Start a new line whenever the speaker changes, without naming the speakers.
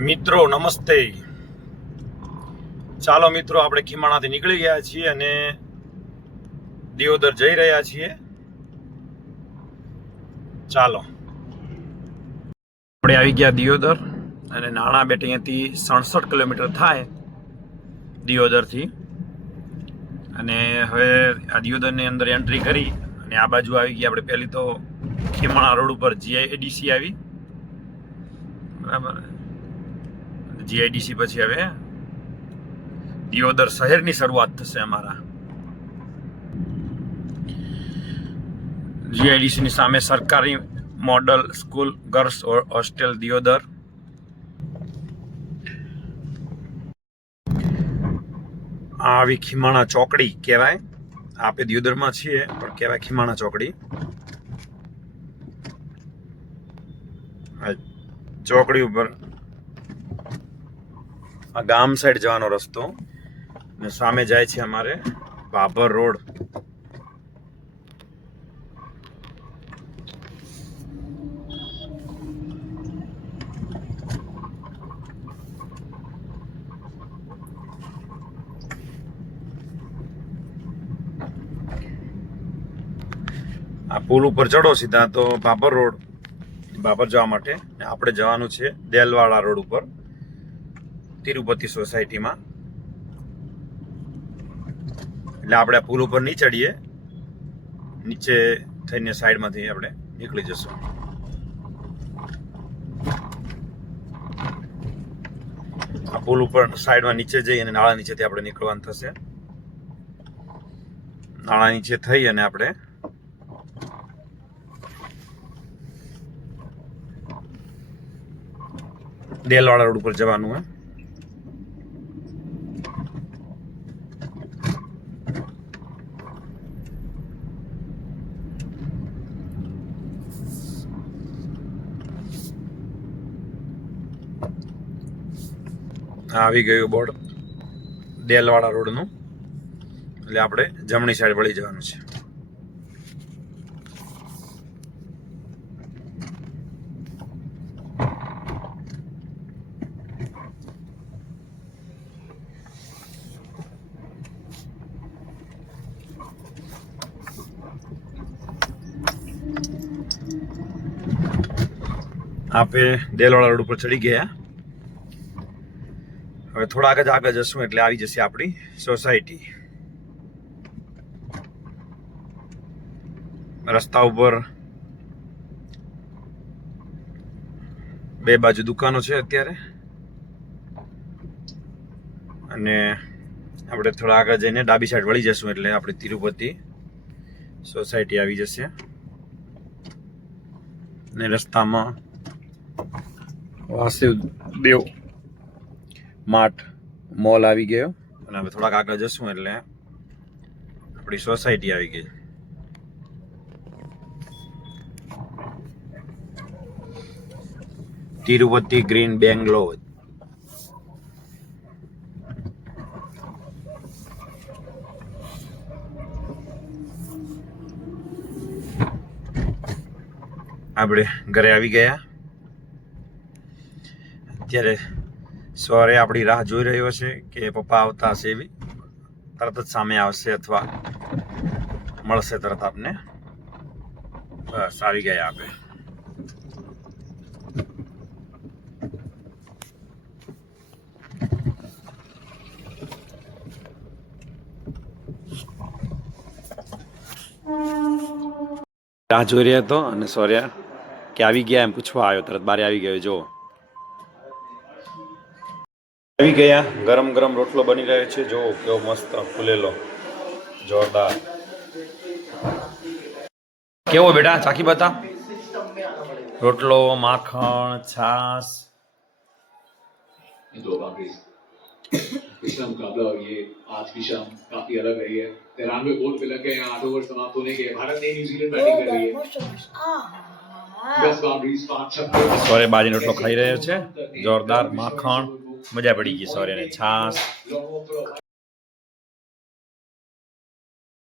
મિત્રો, નમસ્તે. ચાલો મિત્રો, આપણે ખીમાણાથી નીકળી ગયા છીએ અને દિયોદર જઈ રહ્યા છીએ. ચાલો. આપણે આવી ગયા દિયોદર અને નાણા બેટ અહીંયાથી સડસઠ કિલોમીટર થાય દિયોદરથી. અને હવે આ દિયોદરની અંદર એન્ટ્રી કરી અને આ બાજુ આવી ગયા આપણે પહેલી તો ખીમાણા રોડ ઉપર જીઆઈડીસી આવી. બરાબર? જીઆઈડીસી પછી હવે દિયોદર શહેરની શરૂઆત થશે અમારા. જીઆઈડીસીની સામે સરકારી model school girls hostel Deodar. આવી ખીમાણા ચોકડી કહેવાય. આપણે દિયોદરમાં છીએ, પણ કહેવાય ખીમાણા ચોકડી. ચોકડી ઉપર આ ગામ સાઈડ જવાનો રસ્તો. ને સામે જાય છે અમારે બાબર રોડ. આ પુલ ઉપર ચડો સીધા તો બાબર રોડ. બાબર જવા માટે. આપણે જવાનું છે દેલવાડા રોડ ઉપર. તિરુપતિ સોસાયટીમાં. એટલે આપણે પુલ ઉપર નહીં ચડીએ નીચે થઈને સાઈડમાંથી આપણે નીકળી જશું. આ પુલ ઉપર સાઈડમાં નીચે જઈ અને નાળા નીચેથી આપણે નીકળવાનું થશે. નાળા નીચે થઈ અને આપણે દેલવાડા રોડ ઉપર જવાનું હે. આવી ગયું બોર્ડ દેલવાડા રોડનું એટલે આપણે જમણી સાઈડ વળી જવાનું છે આપે દેલવાડા રોડ ઉપર ચડી ગયા હવે થોડા આગળ આગળ જશું એટલે આવી જશે આપણી સોસાયટી. રસ્તા ઉપર બે બાજુ દુકાનો છે અત્યારે. અને આપણે થોડા આગળ જઈને ડાબી સાઈડ વળી જશું એટલે આપણે તિરુપતિ સોસાયટી આવી જશે. અને રસ્તામાં વાસુદેવ માર્ટ મોલ આવી ગયો. અને હવે થોડાક આગળ જશું એટલે આપણી સોસાયટી આવી ગઈ. તિરુપતિ ગ્રીન બેંગ્લોર. આપણે ઘરે આવી ગયા. અત્યારે સવારે આપણી રાહ જોઈ રહ્યો છે કે પપ્પા આવતા હશે એવી. તરત જ સામે આવશે અથવા મળશે તરત આપને. બસ, આવી ગયા આપે. રાહ જોઈ રહ્યા હતો અને સોર્યા કે આવી ગયા એમ પૂછવા આવ્યો, તરત બારે આવી ગયો જો આવી ગયા ગરમ ગરમ રોટલો બની રહ્યો છે જો કેવો મસ્ત ફૂલેલો જોરદાર કેવો બેટા ચાખી બતા રોટલો માખણ છાસ
दो बाकी पिछला मुकाबला और ये आज की शाम काफी अलग रही है तिरानवे गोल पे लग गए हैं आठ ओवर समाप्त होने के भारत ने न्यूजीलैंड बैटिंग कर रही है दस बाउंड्रीज पांच छक्के
સોરે બાજરી રોટલો ખાઈ રહ્યો છે જોરદાર માખણ મજા પડી ગઈ
સોરેને છાશ